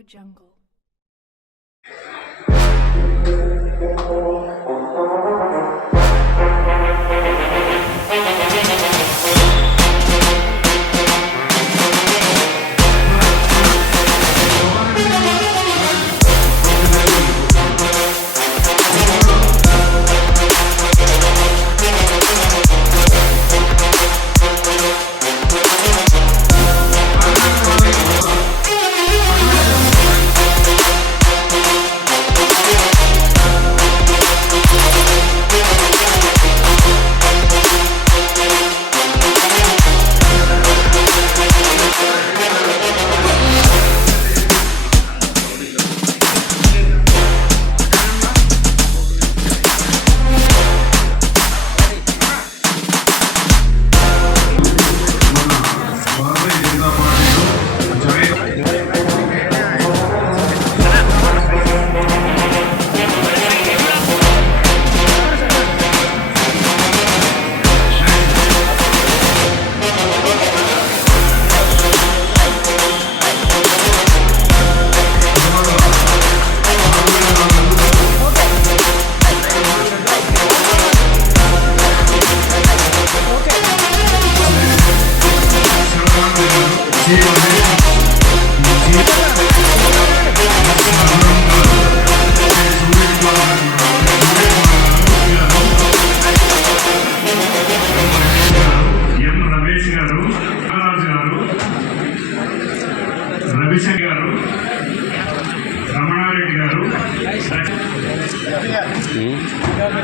AudioJungle. Ravishankar గారు, రమణారెడ్డి గారు,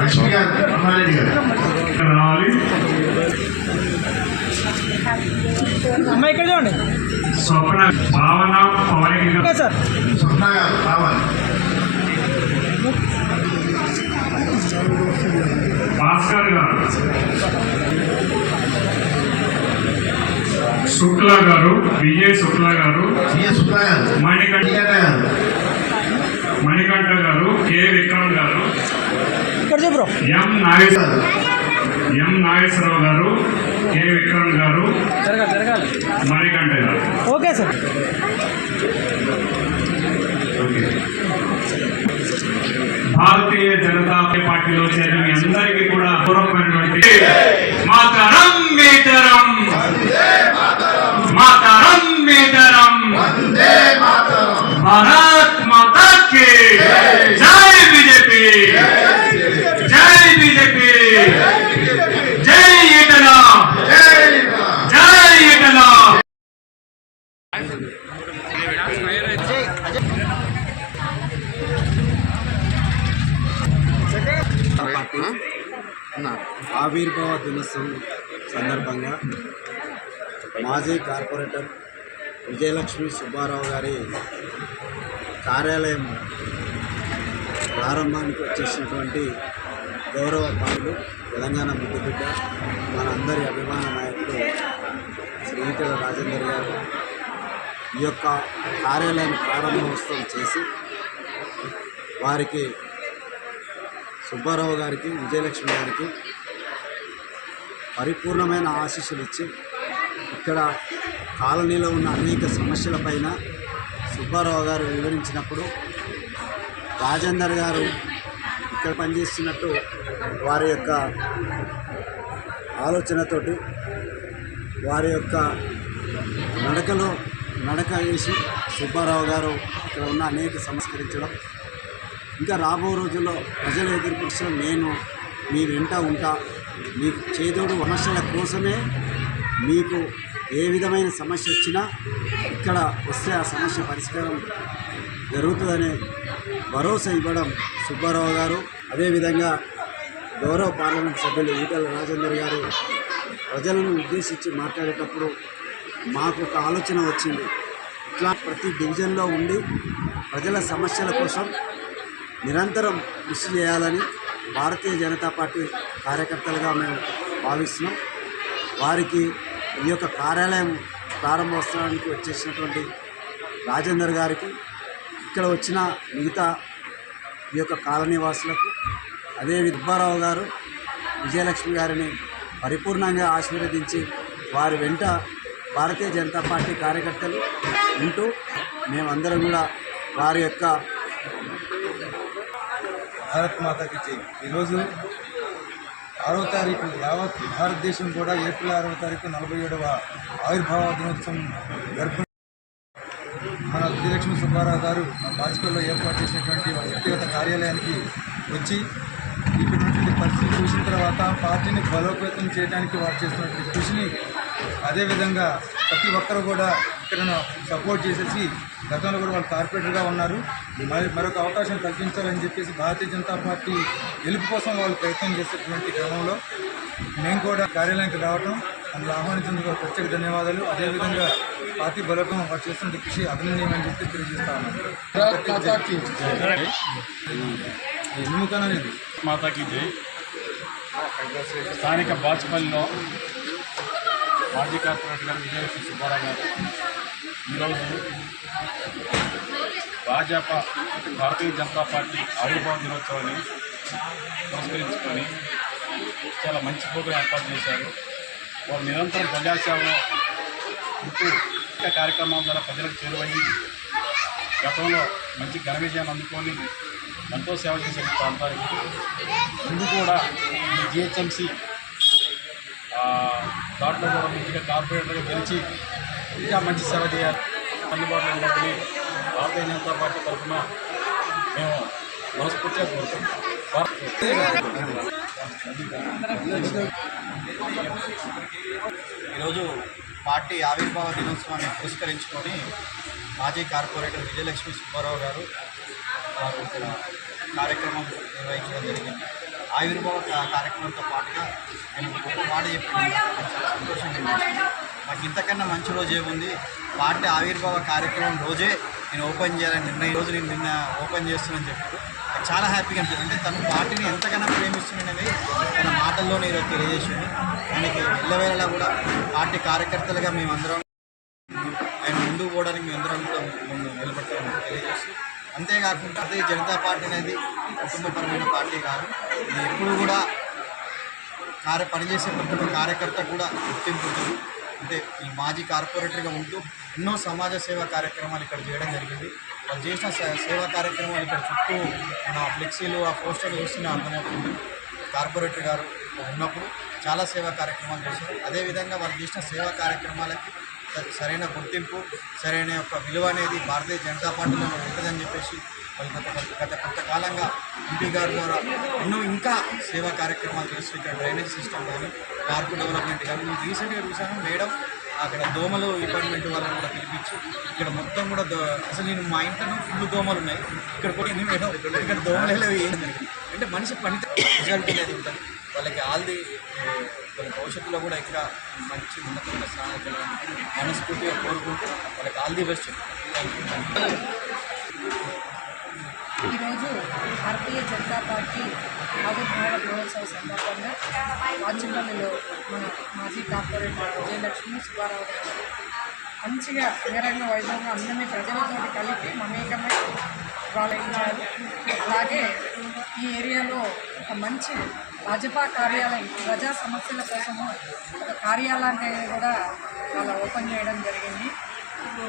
లక్ష్మి గారు, రమణారెడ్డి గారు రావాలి. అమ్మాయి ఇక్కడ చూడండి. స్వప్న, భావన, పవన్ గారు, స్వప్న గారు రావాలి. భాస్కర్ గారు, శుక్లా గారు, విజయ్ శుక్లా గారు, మణికంఠ గారు, కె విక్రమ్ గారు, ఎం నాగేశ్వరరావు గారు, కె విక్రమ్ గారు, మణికంఠ గారు. Okay sir. భారతీయ జనతా పార్టీలో చేరిన మీ అందరికీ కూడా పూర్వమైనటువంటి మాతరం మేతరం, మాతరం మేతరం, భారత్ మాతా కి జై బీజేపీ, జై బీజేపీ, జై ఈటల, జై ఈటల. ఆవిర్భావ దినోత్సవం సందర్భంగా మాజీ కార్పొరేటర్ విజయలక్ష్మి సుబ్బారావు గారి కార్యాలయం ప్రారంభానికి వచ్చేసినటువంటి గౌరవ పాలకులు, తెలంగాణ ముద్దుబిడ్డ, మన అందరి అభిమాన నాయకులు శ్రీ ఈటెల రాజేందర్ గారు ఈ యొక్క కార్యాలయాన్ని ప్రారంభోత్సవం చేసి వారికి సుబ్బారావు గారికి, విజయలక్ష్మి గారికి పరిపూర్ణమైన ఆశీస్సులు ఇచ్చి ఇక్కడ కాలనీలో ఉన్న అనేక సమస్యలపైన సుబ్బారావు గారు వివరించినప్పుడు రాజేందర్ గారు ఇక్కడ పనిచేస్తున్నట్టు వారి యొక్క ఆలోచనతోటి వారి యొక్క నడక వేసి సుబ్బారావు గారు ఇక్కడ ఉన్న అనేక సంస్కరించడం, ఇంకా రాబో రోజుల్లో ప్రజలు ఎదుర్కొంటున్న నేను మీ వెంట ఉంటా, మీకు చేదోడు సమస్యల కోసమే, మీకు ఏ విధమైన సమస్య వచ్చినా ఇక్కడ వస్తే ఆ సమస్య పరిష్కారం జరుగుతుందనే భరోసా ఇవ్వడం సుబ్బారావు గారు. అదేవిధంగా గౌరవ పార్లమెంట్ సభ్యులు ఈటెల రాజేందర్ గారు ప్రజలను ఉద్దేశించి మాట్లాడేటప్పుడు మాకు ఒక ఆలోచన వచ్చింది. ఇట్లా ప్రతి డివిజన్లో ఉండి ప్రజల సమస్యల కోసం నిరంతరం కృషి చేయాలని భారతీయ జనతా పార్టీ కార్యకర్తలుగా మేము భావిస్తున్నాం. వారికి ఈ యొక్క కార్యాలయం ప్రారంభోత్సవానికి వచ్చేసినటువంటి రాజేందర్ గారికి, ఇక్కడ వచ్చిన మిగతా ఈ యొక్క కాలనీ వాసులకు, అదే సుబ్బారావు గారు, విజయలక్ష్మి గారిని పరిపూర్ణంగా ఆశీర్వదించి వారి వెంట భారతీయ జనతా పార్టీ కార్యకర్తలు ఉంటూ మేమందరం కూడా వారి యొక్క భారత్ మాతాకి జై. ఈరోజు 6వ తారీఖు యావత్ భారతదేశం కూడా ఏప్రిల్ 6వ తారీఖు 47వ ఆవిర్భావ దినోత్సవం జరుపుకుంటుంది. మన విజయలక్ష్మి సుబ్బారావు గారు మన బాచిపల్లిలో ఏర్పాటు చేసినటువంటి వారి వ్యక్తిగత కార్యాలయానికి వచ్చి ఇక్కడ ఉన్నటువంటి పరిస్థితి చూసిన తర్వాత పార్టీని బలోపేతం చేయడానికి వారు చేస్తున్నటువంటి కృషిని అదేవిధంగా ప్రతి ఒక్కరు కూడా ఇక్కడ సపోర్ట్ చేసేసి గతంలో కూడా వాళ్ళు కార్పొరేటర్గా ఉన్నారు. మరొక అవకాశం కల్పించాలని చెప్పేసి భారతీయ జనతా పార్టీ గెలుపు కోసం వాళ్ళు ప్రయత్నం చేసేటువంటి క్రమంలో మేము కూడా కార్యాలయానికి రావడం అందులో ఆహ్వానించేందుకు ప్రత్యేక ధన్యవాదాలు. అదేవిధంగా పార్టీ బలోపేతం వారు చేస్తున్న కృషి అభినందనీయమని చెప్పి తెలియజేస్తా ఉన్నాను. మాతాకి జై. స్థానిక బాచుపల్లిలో మాజీ కార్పొరేటర్ గారు విజయలక్ష్మి సుబ్బారావు గారు ఈరోజు భారతీయ జనతా పార్టీ ఆవిర్భావ దినోత్సవాన్ని పురస్కరించుకొని చాలా మంచి ప్రోగ్రాం ఏర్పాటు చేశారు. వారు నిరంతరం ప్రజాసేవలో ఉంటూ కార్యక్రమాల ద్వారా ప్రజలకు చేరువయ్యి గతంలో మంచి ఘన విజయాన్ని అందుకొని ఎంతో సేవ చేసే ప్రాంతానికి ముందు కూడా ఈ జిహెచ్ఎంసీ దాంట్లో కూడా మంచిగా కార్పొరేటర్గా గెలిచి ఇంకా మంచి సేవ చేయాలి అందుబాటులో ఉండాలని భారతీయ జనతా పార్టీ తరఫున మేము మనస్ఫూర్తిగా కోరుతున్నాం. ఈరోజు పార్టీ ఆవిర్భావ దినోత్సవాన్ని పురస్కరించుకొని మాజీ కార్పొరేటర్ విజయలక్ష్మి సుబ్బారావు గారు వారు ఇక్కడ కార్యక్రమం నిర్వహించడం జరిగింది. ఆవిర్భావ కార్యక్రమంతో పాటుగా నేను ఒక మాట చెప్పాను, చాలా సంతోషంగా ఉంది. మాకు ఇంతకన్నా మంచి రోజు ఏముంది, పార్టీ ఆవిర్భావ కార్యక్రమం రోజే నేను ఓపెన్ చేయాలని నిర్ణయం రోజు నేను నిన్న ఓపెన్ చేస్తున్నానని చెప్పారు. నాకు చాలా హ్యాపీగా అనిపిస్తుంది. అంటే తను పార్టీని ఎంతకన్నా ప్రేమిస్తున్నానని తన మాటల్లోనే ఈరోజు తెలియజేసింది. ఆయనకి ఎల్లవేళలా కూడా పార్టీ కార్యకర్తలుగా మేమందరం ఆయన ముందుకు పోవడానికి మేమందరం కూడా ముందు నిలబడతామని తెలియజేస్తూ, అంతేకాకుండా అదే జనతా పార్టీ అనేది కుటుంబపరమైన పార్టీ కాదు. ఇది ఎప్పుడు కూడా పనిచేసే ప్రతి ఒక్క కార్యకర్త కూడా గుర్తింపు ఉంటుంది. అంటే ఈ మాజీ కార్పొరేటర్గా ఉంటూ ఎన్నో సమాజ సేవా కార్యక్రమాలు ఇక్కడ చేయడం జరిగింది. వాళ్ళు చేసిన సేవా కార్యక్రమాలు ఇక్కడ చుట్టూ మన ఫ్లెక్సీలు ఆ పోస్టర్లు చూస్తూనే అర్థమవుతుంది. కార్పొరేటర్ గారు ఉన్నప్పుడు చాలా సేవా కార్యక్రమాలు చేశారు. అదేవిధంగా వాళ్ళు చేసిన సేవా కార్యక్రమాలకి సరైన గుర్తింపు, సరైన యొక్క విలువ అనేది భారతీయ జనతా పార్టీలో ఉంటుందని చెప్పేసి వాళ్ళు గత కొంతకాలంగా ఎంపీ గారి ద్వారా ఎన్నో ఇంకా సేవా కార్యక్రమాలు చేస్తూ ఇక్కడ డ్రైనేజ్ సిస్టమ్ కానీ పార్కు డెవలప్మెంట్ కానీ నేను రీసెంట్గా చూసాను మేడం అక్కడ దోమలు డిపార్ట్మెంట్ వాళ్ళని కూడా పిలిపించి ఇక్కడ మొత్తం కూడా అసలు నేను మా ఇంట్లో ఫుల్ దోమలు ఉన్నాయి, ఇక్కడ కూడా మేడం ఇక్కడ దోమలు ఏం జరిగింది అంటే మనిషి పని రిజల్ట్ అనేది ఉంటుంది. వాళ్ళకి ఆల్ది వాళ్ళ భవిష్యత్తులో కూడా ఇక్కడ మంచి ఉన్నతమైన స్థానం కలగాలని మనస్ఫూర్తిగా కోరుకుంటూ వాళ్ళకి ఆల్ ది బెస్ట్. ఈరోజు భారతీయ జనతా పార్టీ ఆవిర్భావ దినోత్సవ సందర్భంగా బాచుపల్లిలో మన మాజీ కార్పొరేటర్ విజయలక్ష్మి సుబ్బారావు గారు మంచిగా అంగరంగ వైభవంగా అందరినీ ప్రజలతో కలిపి మమేకమై వాళ్ళు ఉన్నారు. అలాగే ఈ ఏరియాలో ఒక మంచి భాజపా కార్యాలయం ప్రజా సమస్యల కోసము ఒక కార్యాలయాన్ని కూడా వాళ్ళు ఓపెన్ చేయడం జరిగింది.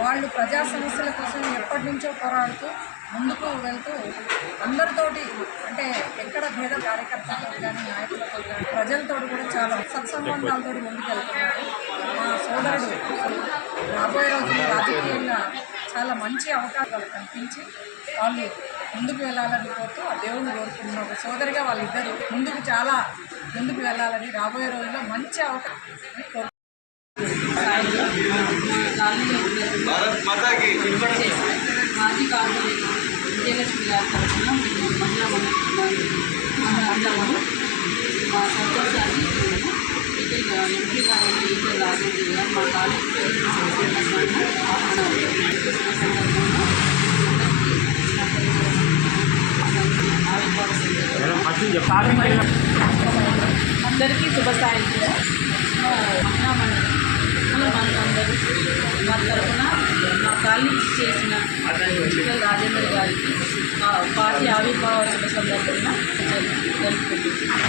వాళ్ళు ప్రజా సమస్యల కోసం ఎప్పటి నుంచో పోరాడుతూ ముందుకు వెళ్తూ అందరితోటి అంటే ఎక్కడ భేద కార్యకర్తలతో కానీ నాయకులతో కానీ ప్రజలతో కూడా చాలా సత్సంబంధాలతో ముందుకు వెళ్తున్నారు. మా సోదరుడు రాబోయే రోజుల్లో రాజకీయంగా చాలా మంచి అవకాశాలు కల్పించి వాళ్ళు ముందుకు వెళ్ళాలని కోరుతూ ఆ దేవుని కోరుకుంటున్న ఒక సోదరిగా వాళ్ళిద్దరూ ముందుకు వెళ్ళాలని రాబోయే రోజుల్లో మంచి అవకాశం కోరుకుంటున్నారు. మాజీ కార్పొరేటర్ విజయలక్ష్మి గారి తరఫున మహిళా అందరము మా సంతోషాన్ని ఎంపీ గారు ఈశ్వర్ రాజేంద్ర గారు మా కాలేజీ అందరికీ శుభ సాయంత్రం. మహిళా అందరూ వారి తరఫున మా కాలేజీ చేసిన ఈశ్వర్ రాజేంద్ర గారికి పార్టీ ఆవిర్భావ శుభ సందర్భంగా జరుపుకుంటున్నాం.